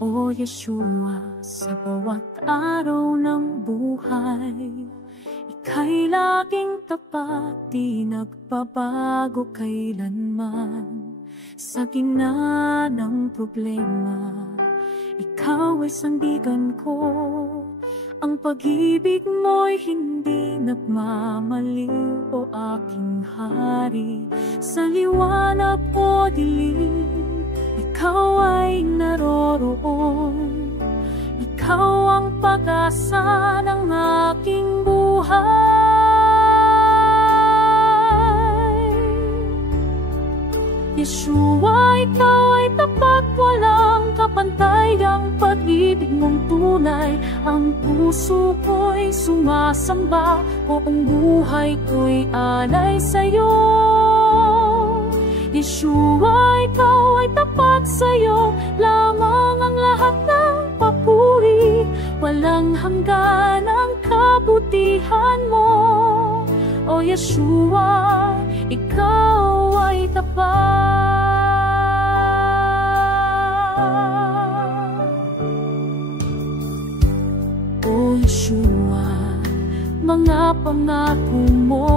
O Yeshua, sa bawat araw ng buhay, Ika'y laging tapat, di nagbabago kailanman. Sa gitna ng problema, Ikaw ay sandigan ko. Ang pag-ibig mo'y hindi nagmamaliw, o aking hari. Sa liwanag o dilim, Ikaw ay naroroon. Ikaw ang pag-asa ng aking buhay. Yeshua, Ikaw ay tapat, walang kapantay. Ang pag-ibig mong tunay, ang puso ko'y sumasamba. Buong buhay ko'y alay sa'yo. Yeshua, Ikaw ay tapat, sa'yo lamang ang lahat ng papuri. Walang hanggan ang kabutihan mo. O Yeshua, Ikaw ay tapat. O Yeshua, mga pangako mo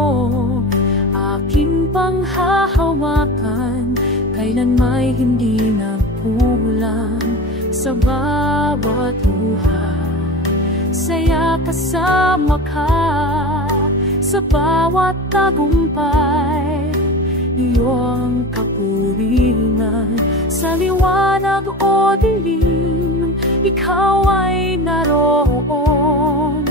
aking panghahawakan, kailan may hindi nagkulang. Sa bawat luha, saya kasama ka. Sa bawat tagumpay, iyong kapuringan. Sa liwanag o dilim, Ikaw ay naroon.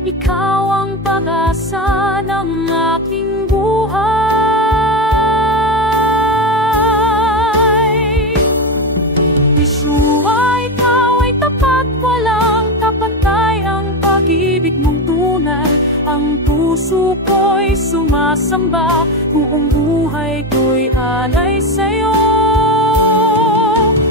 Ikaw ang pag-asa ng aking buhay. Yeshua, Ikaw ay tapat, walang kapantay. Ang pag-ibig mong tunay, ang puso ko'y sumasamba. Buong buhay ko'y alay sa'yo.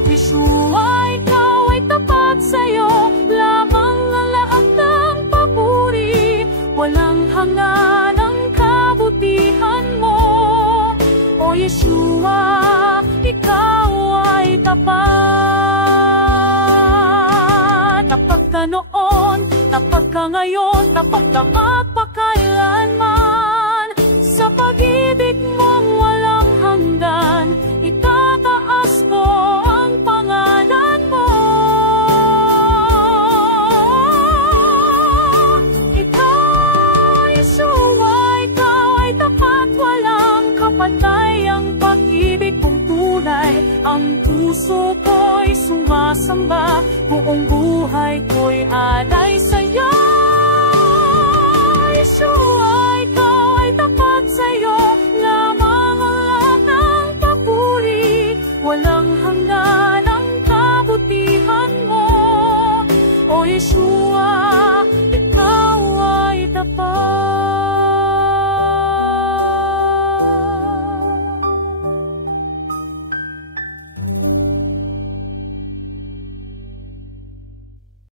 Yeshua, Ikaw ay tapat, sa'yo lamang ang lahat ng papuri. Walang hanggan ang kabutihan mo. O Yeshua, Ikaw ay tapat. Tapat ka noon, tapat ka ngayon, tapat ka magpakailanman. Sa pag-ibig mong walang hanggan, itataas ko ang pangalan mo. Ikaw, Yeshua, Ikaw ay tapat, walang kapantay. Ang pag-ibig mong tunay, ang puso ko'y sumasamba. Buong buhay ko'y alay sa'yo, Yeshua.